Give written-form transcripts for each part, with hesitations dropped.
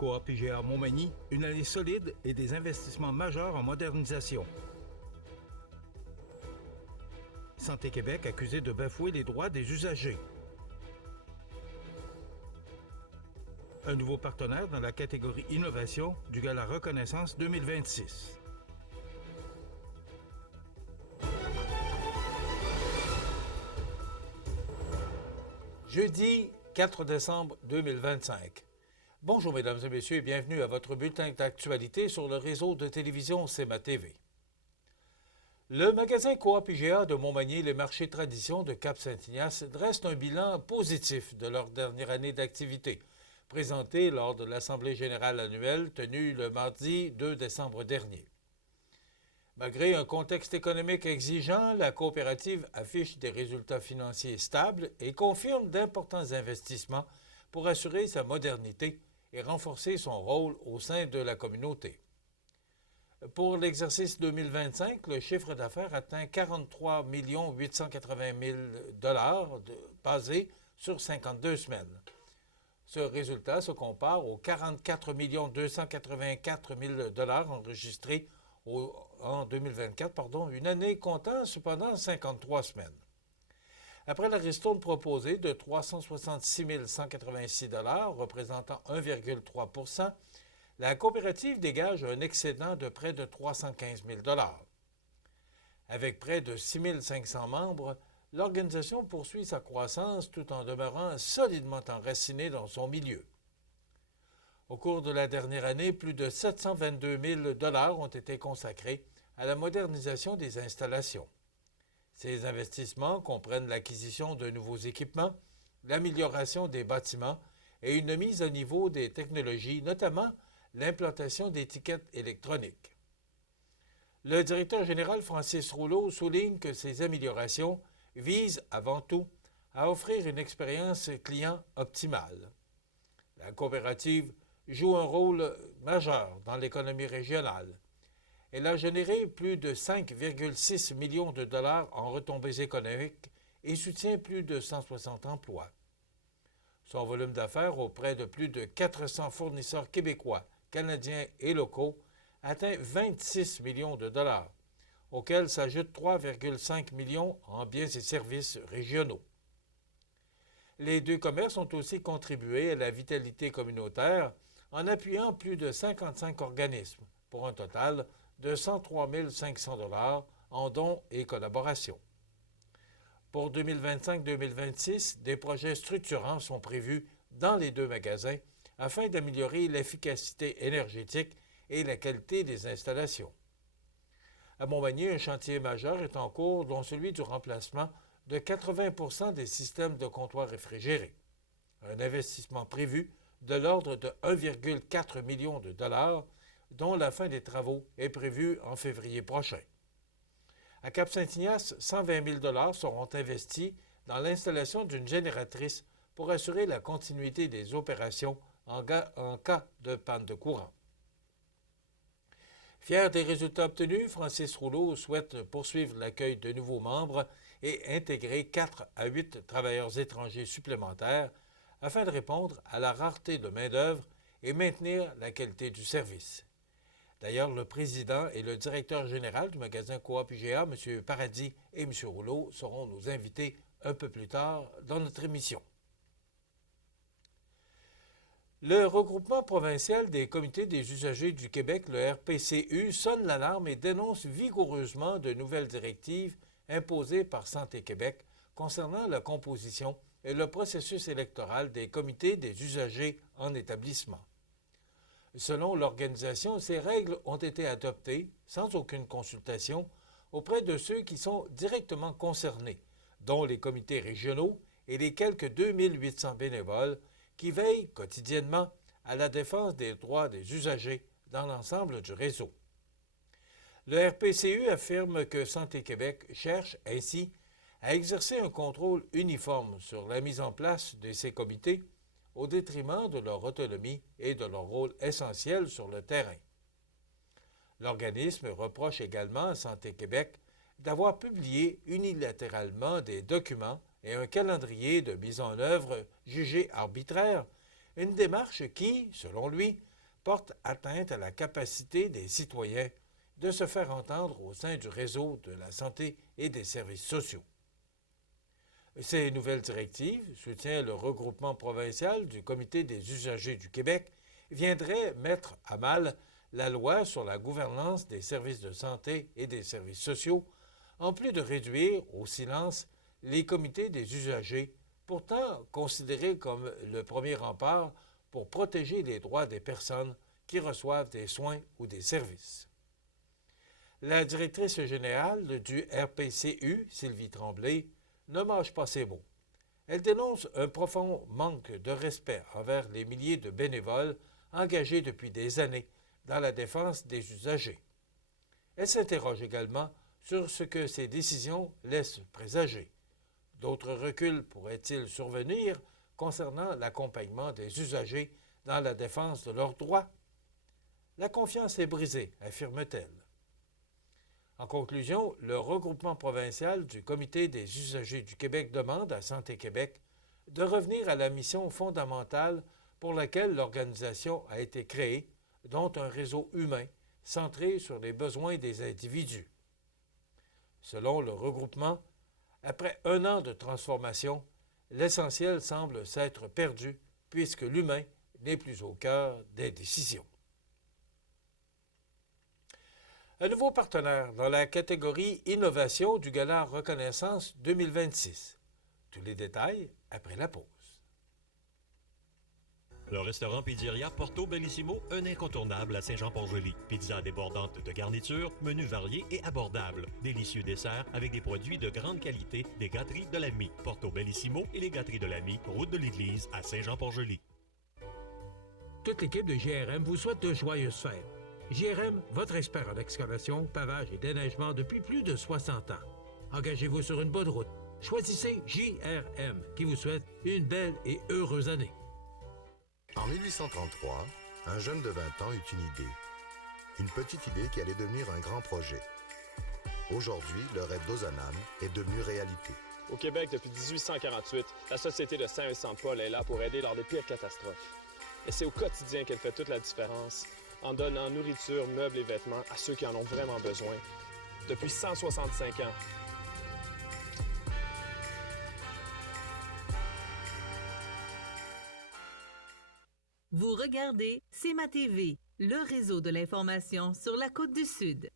Coop IGA Montmagny, une année solide et des investissements majeurs en modernisation. Santé Québec accusé de bafouer les droits des usagers. Un nouveau partenaire dans la catégorie Innovation du Gala Reconnaissance 2026. Jeudi 4 décembre 2025. Bonjour mesdames et messieurs et bienvenue à votre bulletin d'actualité sur le réseau de télévision CEMA TV. Le magasin Coop IGA de Montmagny, les marchés tradition de Cap-Saint-Ignace dressent un bilan positif de leur dernière année d'activité, présenté lors de l'Assemblée générale annuelle tenue le mardi 2 décembre dernier. Malgré un contexte économique exigeant, la coopérative affiche des résultats financiers stables et confirme d'importants investissements pour assurer sa modernité et renforcer son rôle au sein de la communauté. Pour l'exercice 2025, le chiffre d'affaires atteint 43 880 000 basé sur 52 semaines. Ce résultat se compare aux 44 284 000 enregistrés en 2024, une année comptant cependant 53 semaines. Après la ristourne proposée de 366 186 représentant 1,3 %, la coopérative dégage un excédent de près de 315 000 Avec près de 6 500 membres, l'organisation poursuit sa croissance tout en demeurant solidement enracinée dans son milieu. Au cours de la dernière année, plus de 722 000 ont été consacrés à la modernisation des installations. Ces investissements comprennent l'acquisition de nouveaux équipements, l'amélioration des bâtiments et une mise à niveau des technologies, notamment l'implantation d'étiquettes électroniques. Le directeur général Francis Rouleau souligne que ces améliorations visent avant tout à offrir une expérience client optimale. La coopérative joue un rôle majeur dans l'économie régionale. Elle a généré plus de 5,6 millions de dollars en retombées économiques et soutient plus de 160 emplois. Son volume d'affaires auprès de plus de 400 fournisseurs québécois, canadiens et locaux atteint 26 millions de dollars, auxquels s'ajoutent 3,5 millions en biens et services régionaux. Les deux commerces ont aussi contribué à la vitalité communautaire en appuyant plus de 55 organismes, pour un total de 103 500 $ en dons et collaborations. Pour 2025-2026, des projets structurants sont prévus dans les deux magasins afin d'améliorer l'efficacité énergétique et la qualité des installations. À Montmagny, un chantier majeur est en cours, dont celui du remplacement de 80 % des systèmes de comptoirs réfrigérés. Un investissement prévu de l'ordre de 1,4 million de dollars, dont la fin des travaux est prévue en février prochain. À Cap-Saint-Ignace, 120 000 $ seront investis dans l'installation d'une génératrice pour assurer la continuité des opérations en cas de panne de courant. Fier des résultats obtenus, Francis Rouleau souhaite poursuivre l'accueil de nouveaux membres et intégrer 4 à 8 travailleurs étrangers supplémentaires afin de répondre à la rareté de main-d'œuvre et maintenir la qualité du service. D'ailleurs, le président et le directeur général du magasin Coop IGA, M. Paradis et M. Rouleau, seront nos invités un peu plus tard dans notre émission. Le regroupement provincial des comités des usagers du Québec, le RPCU, sonne l'alarme et dénonce vigoureusement de nouvelles directives imposées par Santé Québec concernant la composition et le processus électoral des comités des usagers en établissement. Selon l'organisation, ces règles ont été adoptées sans aucune consultation auprès de ceux qui sont directement concernés, dont les comités régionaux et les quelques 2800 bénévoles qui veillent quotidiennement à la défense des droits des usagers dans l'ensemble du réseau. Le RPCU affirme que Santé Québec cherche ainsi à exercer un contrôle uniforme sur la mise en place de ces comités au détriment de leur autonomie et de leur rôle essentiel sur le terrain. L'organisme reproche également à Santé Québec d'avoir publié unilatéralement des documents et un calendrier de mise en œuvre jugé arbitraire, une démarche qui, selon lui, porte atteinte à la capacité des citoyens de se faire entendre au sein du réseau de la santé et des services sociaux. Ces nouvelles directives, soutient le regroupement provincial du Comité des usagers du Québec, viendraient mettre à mal la loi sur la gouvernance des services de santé et des services sociaux, en plus de réduire au silence les comités des usagers, pourtant considérés comme le premier rempart pour protéger les droits des personnes qui reçoivent des soins ou des services. La directrice générale du RPCU, Sylvie Tremblay, ne mâche pas ses mots. Elle dénonce un profond manque de respect envers les milliers de bénévoles engagés depuis des années dans la défense des usagers. Elle s'interroge également sur ce que ces décisions laissent présager. D'autres reculs pourraient-ils survenir concernant l'accompagnement des usagers dans la défense de leurs droits? La confiance est brisée, affirme-t-elle. En conclusion, le regroupement provincial du Comité des usagers du Québec demande à Santé Québec de revenir à la mission fondamentale pour laquelle l'organisation a été créée, dont un réseau humain centré sur les besoins des individus. Selon le regroupement, après un an de transformation, l'essentiel semble s'être perdu puisque l'humain n'est plus au cœur des décisions. Un nouveau partenaire dans la catégorie Innovation du Gala Reconnaissance 2026. Tous les détails après la pause. Le restaurant Pizzeria Porto Bellissimo, un incontournable à Saint-Jean-Port-Joli. Pizza débordante de garniture, menus variés et abordables. Délicieux desserts avec des produits de grande qualité des gâteries de l'Ami. Porto Bellissimo et les gâteries de l'Ami, route de l'église à Saint-Jean-Port-Joli. Toute l'équipe de GRM vous souhaite de joyeuses fêtes. GRM, votre expert en excavation, pavage et déneigement depuis plus de 60 ans. Engagez-vous sur une bonne route. Choisissez JRM, qui vous souhaite une belle et heureuse année. En 1833, un jeune de 20 ans eut une idée. Une petite idée qui allait devenir un grand projet. Aujourd'hui, le rêve d'Ozanam est devenu réalité. Au Québec, depuis 1848, la Société de Saint-Vincent-de-Paul est là pour aider lors des pires catastrophes. Et c'est au quotidien qu'elle fait toute la différence, en donnant nourriture, meubles et vêtements à ceux qui en ont vraiment besoin. Depuis 165 ans. Vous regardez CEMA TV, le réseau de l'information sur la Côte-du-Sud.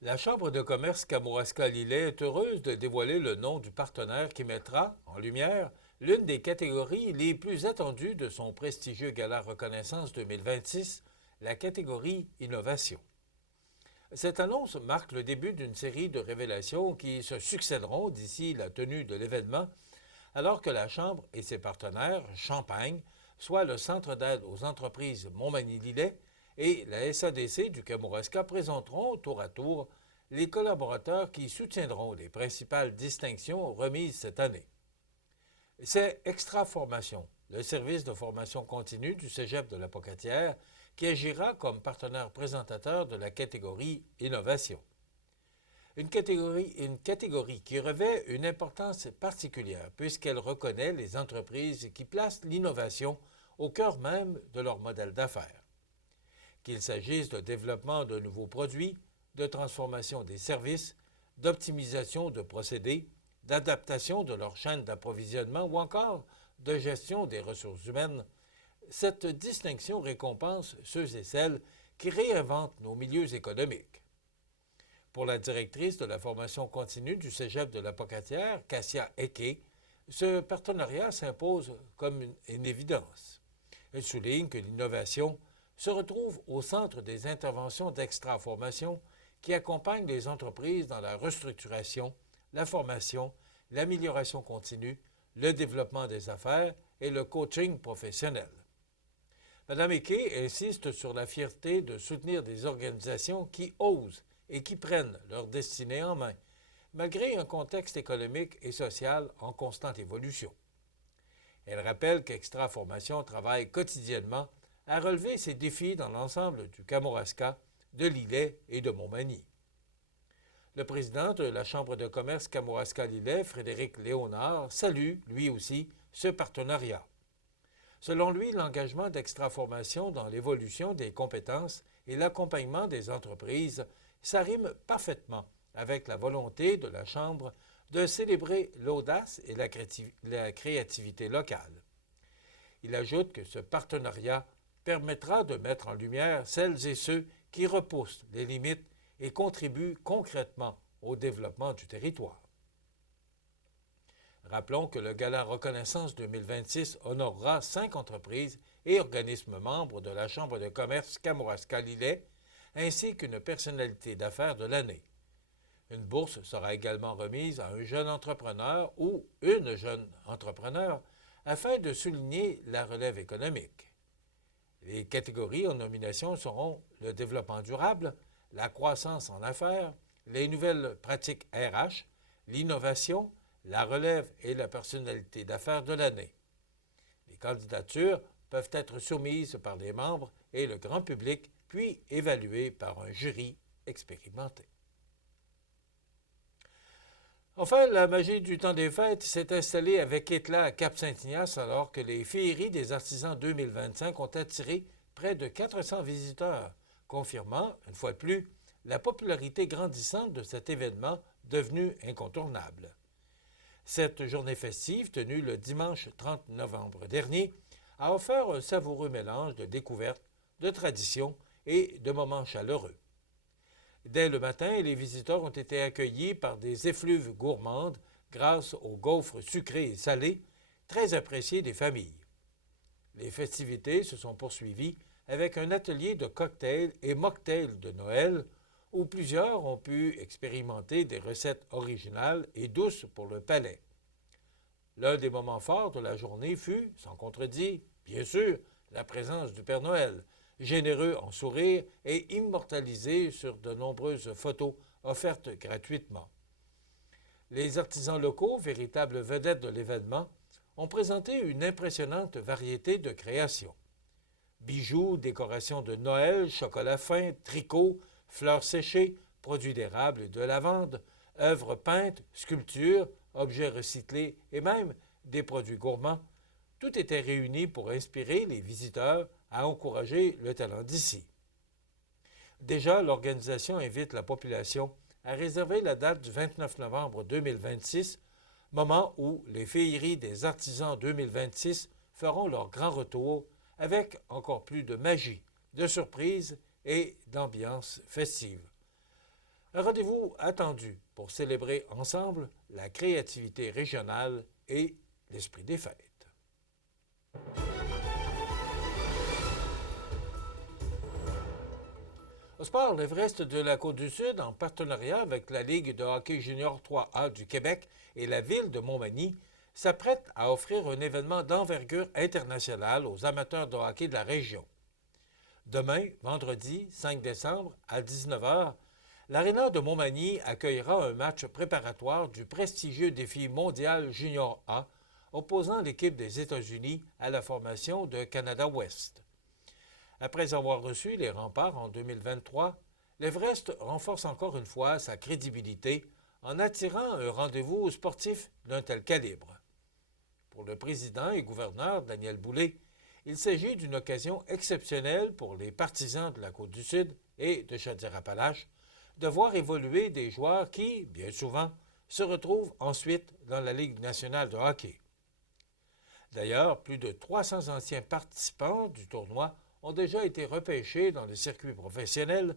La Chambre de commerce Kamouraska-Lillet est heureuse de dévoiler le nom du partenaire qui mettra en lumière l'une des catégories les plus attendues de son prestigieux Gala Reconnaissance 2026, la catégorie Innovation. Cette annonce marque le début d'une série de révélations qui se succéderont d'ici la tenue de l'événement, alors que la Chambre et ses partenaires, Champagne, soit le Centre d'aide aux entreprises Montmagny-Lillet et la SADC du Kamouraska présenteront tour à tour les collaborateurs qui soutiendront les principales distinctions remises cette année. C'est Extra Formation, le service de formation continue du Cégep de la Pocatière, qui agira comme partenaire présentateur de la catégorie Innovation. Une catégorie qui revêt une importance particulière puisqu'elle reconnaît les entreprises qui placent l'innovation au cœur même de leur modèle d'affaires. Qu'il s'agisse de développement de nouveaux produits, de transformation des services, d'optimisation de procédés, d'adaptation de leur chaîne d'approvisionnement ou encore de gestion des ressources humaines, cette distinction récompense ceux et celles qui réinventent nos milieux économiques. Pour la directrice de la formation continue du Cégep de la Pocatière, Cassia Eke, ce partenariat s'impose comme une évidence. Elle souligne que l'innovation se retrouve au centre des interventions d'extra-formation qui accompagnent les entreprises dans la restructuration, la formation, l'amélioration continue, le développement des affaires et le coaching professionnel. Mme Eke insiste sur la fierté de soutenir des organisations qui osent et qui prennent leur destinée en main, malgré un contexte économique et social en constante évolution. Elle rappelle qu'Extra Formation travaille quotidiennement à relever ces défis dans l'ensemble du Kamouraska, de Lillet et de Montmagny. Le président de la Chambre de commerce Kamouraska-Lillet, Frédéric Léonard, salue, lui aussi, ce partenariat. Selon lui, l'engagement d'Extraformation dans l'évolution des compétences et l'accompagnement des entreprises s'arrime parfaitement avec la volonté de la Chambre de célébrer l'audace et la créativité locale. Il ajoute que ce partenariat permettra de mettre en lumière celles et ceux qui repoussent les limites et contribuent concrètement au développement du territoire. Rappelons que le Gala Reconnaissance 2026 honorera 5 entreprises et organismes membres de la Chambre de commerce Kamouraska-Lillet, ainsi qu'une personnalité d'affaires de l'année. Une bourse sera également remise à un jeune entrepreneur ou une jeune entrepreneur afin de souligner la relève économique. Les catégories en nomination seront le développement durable, la croissance en affaires, les nouvelles pratiques RH, l'innovation, la relève et la personnalité d'affaires de l'année. Les candidatures peuvent être soumises par les membres et le grand public, puis évaluées par un jury expérimenté. Enfin, la magie du temps des fêtes s'est installée avec éclat à Cap-Saint-Ignace alors que les féeries des artisans 2025 ont attiré près de 400 visiteurs, confirmant, une fois de plus, la popularité grandissante de cet événement devenu incontournable. Cette journée festive, tenue le dimanche 30 novembre dernier, a offert un savoureux mélange de découvertes, de traditions et de moments chaleureux. Dès le matin, les visiteurs ont été accueillis par des effluves gourmandes grâce aux gaufres sucrés et salés, très appréciés des familles. Les festivités se sont poursuivies avec un atelier de cocktails et mocktails de Noël où plusieurs ont pu expérimenter des recettes originales et douces pour le palais. L'un des moments forts de la journée fut, sans contredit, bien sûr, la présence du Père Noël, généreux en sourires et immortalisé sur de nombreuses photos offertes gratuitement. Les artisans locaux, véritables vedettes de l'événement, ont présenté une impressionnante variété de créations. Bijoux, décorations de Noël, chocolat fin, tricots, fleurs séchées, produits d'érable et de lavande, œuvres peintes, sculptures, objets recyclés et même des produits gourmands, tout était réuni pour inspirer les visiteurs à encourager le talent d'ici. Déjà, l'organisation invite la population à réserver la date du 29 novembre 2026, moment où les féeries des artisans 2026 feront leur grand retour avec encore plus de magie, de surprises et d'ambiance festive. Un rendez-vous attendu pour célébrer ensemble la créativité régionale et l'esprit des fêtes. Au sport, l'Everest de la Côte-du-Sud, en partenariat avec la Ligue de hockey junior 3A du Québec et la ville de Montmagny, s'apprête à offrir un événement d'envergure internationale aux amateurs de hockey de la région. Demain, vendredi 5 décembre, à 19h, l'Aréna de Montmagny accueillera un match préparatoire du prestigieux défi mondial Junior A, opposant l'équipe des États-Unis à la formation de Canada West. Après avoir reçu les remparts en 2023, l'Everest renforce encore une fois sa crédibilité en attirant un rendez-vous sportif d'un tel calibre. Pour le président et gouverneur Daniel Boulay, il s'agit d'une occasion exceptionnelle pour les partisans de la Côte-du-Sud et de Chaudière-Appalaches de voir évoluer des joueurs qui, bien souvent, se retrouvent ensuite dans la Ligue nationale de hockey. D'ailleurs, plus de 300 anciens participants du tournoi ont déjà été repêchés dans le circuit professionnel,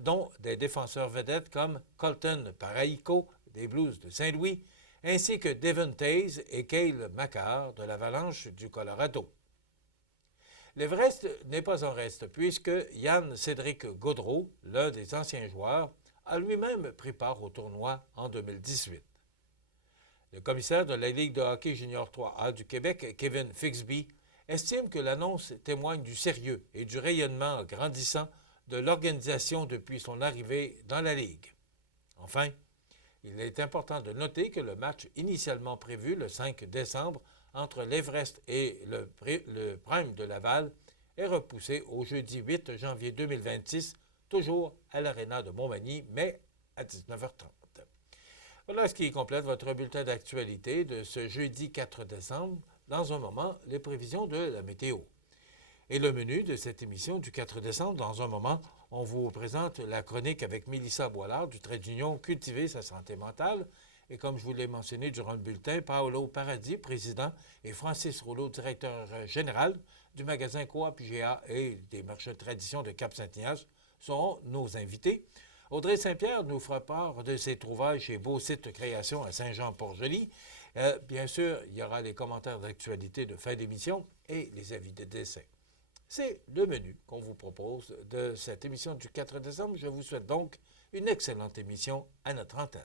dont des défenseurs vedettes comme Colton Parayko des Blues de Saint-Louis, ainsi que Devon Taze et Cale Makar de l'Avalanche du Colorado. L'Everest n'est pas en reste puisque Yann-Cédric Gaudreau, l'un des anciens joueurs, a lui-même pris part au tournoi en 2018. Le commissaire de la Ligue de hockey junior 3A du Québec, Kevin Fixby, estime que l'annonce témoigne du sérieux et du rayonnement grandissant de l'organisation depuis son arrivée dans la Ligue. Enfin, il est important de noter que le match initialement prévu le 5 décembre entre l'Everest et le Prime de Laval est repoussé au jeudi 8 janvier 2026, toujours à l'Aréna de Montmagny, mais à 19h30. Voilà ce qui complète votre bulletin d'actualité de ce jeudi 4 décembre. Dans un moment, les prévisions de la météo. Et le menu de cette émission du 4 décembre, dans un moment, on vous présente la chronique avec Mélissa Boilard du trait d'union Cultiver sa santé mentale. Et comme je vous l'ai mentionné durant le bulletin, Paolo Paradis, président, et Francis Rouleau, directeur général du magasin Coop IGA et des marchés de tradition de Cap-Saint-Ignace, seront nos invités. Audrey Saint-Pierre nous fera part de ses trouvailles chez Beau Site Création à Saint-Jean-Port-Joli. Bien sûr, il y aura les commentaires d'actualité de fin d'émission et les avis de décès. C'est le menu qu'on vous propose de cette émission du 4 décembre. Je vous souhaite donc une excellente émission à notre antenne.